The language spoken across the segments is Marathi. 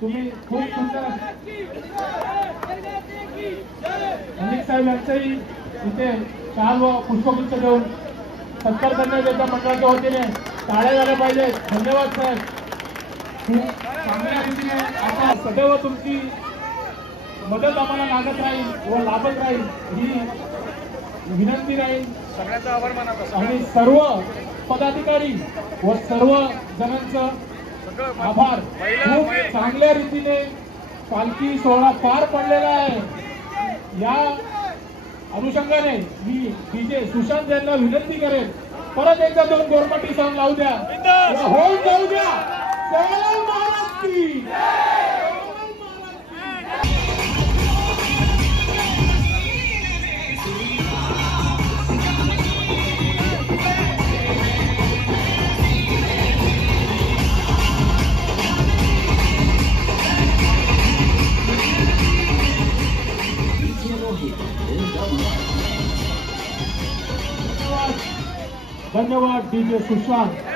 तुम्ही खूप सुंदर अनिक साहेब यांचंही इथे शाल व पुष्पगुच्छ देऊन सत्कार करण्यात येत्या मंडळाच्या वतीने टाळ्या झाल्या पाहिजे. धन्यवाद साहेब. खूप चांगल्या रीतीने आता सदैव तुमची मदत आम्हाला लागत राहील व लाभत राहील ही विनंती राहील. सगळ्यांचा आभार मानत आणि सर्व पदाधिकारी व सर्व जणांचं आभार. खूप चांगल्या रीतीने पालखी सोहळा पार पडलेला आहे. या अनुषंगाने मी डीजे सुशांत यांना विनंती करेन परत एकदा 2 गोरपट्टी सॉंग लावू द्या, होऊन जाऊ द्या. जय महाराष्ट्र. धन्यवाद डीजे सुशांत.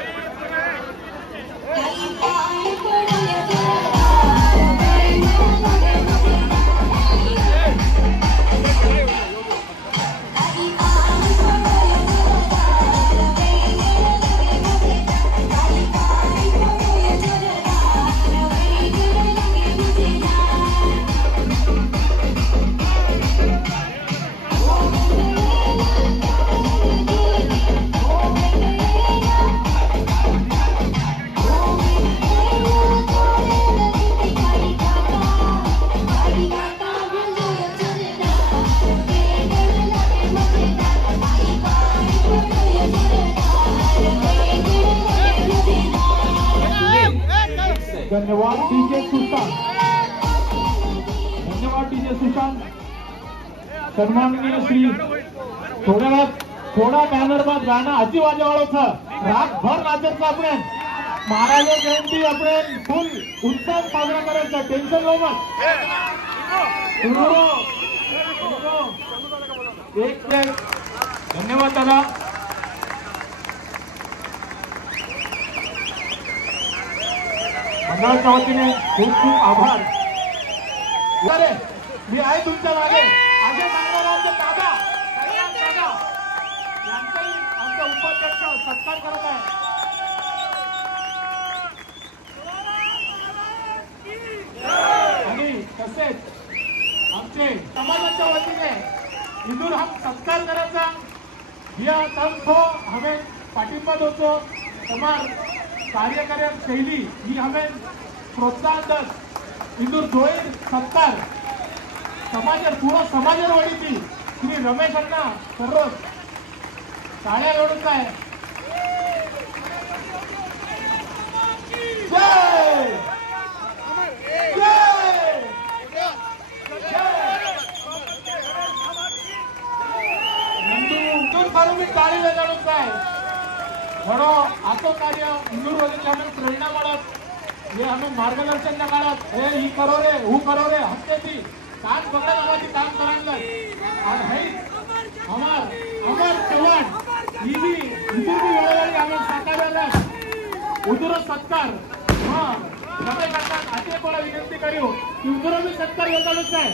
धन्यवाद डीजे सुशांत. धन्यवाद डीजे सुशांत. सन्माननीय श्री थोड़ा बॅनर बाद गाणं आजी वाजेवाळोचं रातभर नाचायचं. आपण महाराज जयंती आपण फुल उत्सव साजरा करायचा. टेन्शन लो मत. एक धन्यवाद दादा. मंडळाच्या वतीने खूप खूप आभार. मी आहे तुमच्या मागे. असे सांगणार आमचे दादा यांचाही आमचा उपाध्यक्ष सत्कार करत आहे. आणि तसेच आमचे समाजाच्या वतीने इंदूर हम सत्कार करायचा या तंखो हमें पाठिंबा देतो. समाज कार्यकार्य शैली ही हमें प्रोत्साहन दस इंदूर जोईन सत्कार समाजर पूरा समाजर वडी थी श्री रमेश अण्णा सर्व टाळ्या एवढंच आहे. जय इंदूर सारू मी टाळी वेळच आहे. घणो आतो कार्य इंदूर वतीने हमें प्रेरणा मिळत हे हमें मार्गदर्शन न काढत. हे ही करो रे हू करो रे हफ्त्याची काम बदल आम्हाला काम करायला आहे. अमर चव्हाण ही बी इंदूर वेळोवेळी आम्ही साकारायला उदूर सत्कार रमेश अण्णा आते कोणा विनंती करू की उदूर बी सत्कार वेचाळूच आहे.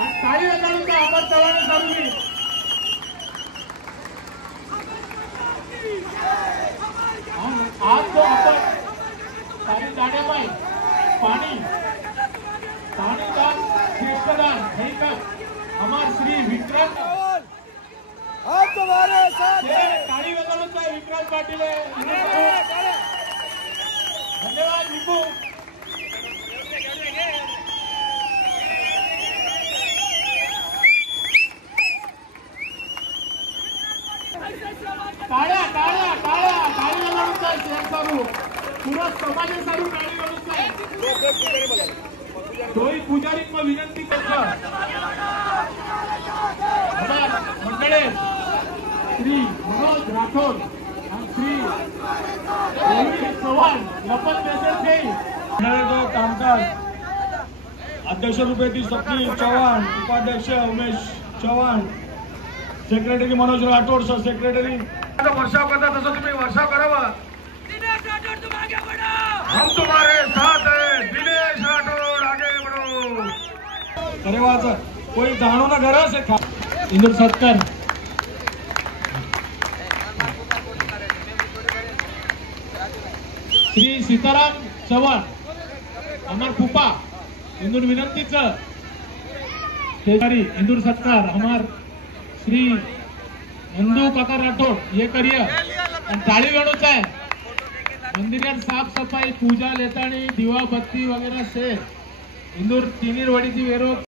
आणि टाळी वेचाळूच आहे. अमर चव्हाण करू मी आज जो आपण पाणी जाण्यापाय पाणी दान श्रेष्ठदान हे कर हमार श्री विक्रम टाळी वेचाळूच आहे. विक्रम पाटील धन्यवाद. निकू टाळ्या टाळ्या टाळ्या टाळी वेचाळूच आहे. शेअर सारू पुरा समाज सारू टाळी वेचाळूच आहे. दोई पुजारी मग विनंती करतो मंडळे श्री मनोज राठोड आणि श्री रवी चव्हाण लपत मेसेज मंडळाचं कामकाज अध्यक्ष रूपे सतीश चव्हाण, उपाध्यक्ष उमेश चव्हाण, सेक्रेटरी मनोज राठोड, सह सेक्रेटरी वर्षाव करता तसं तुम्ही वर्षाव करावा. हम तुम्हारे साथ है दिनेश करेवाच कोई दाणो ना घर से खा इंदूर सत्कार श्री सीताराम चव्हाण अमर फुपा इंदूर विनंतीचं इंदूर सत्कार हमार श्री नंदू काका राठोड ये करिए आणि टाळी वेणूच आहे मंदिरात साफ सफाई पूजा लेतानी दिवा बत्ती वगैरह से इंदूर तिनीर वडीची वेरो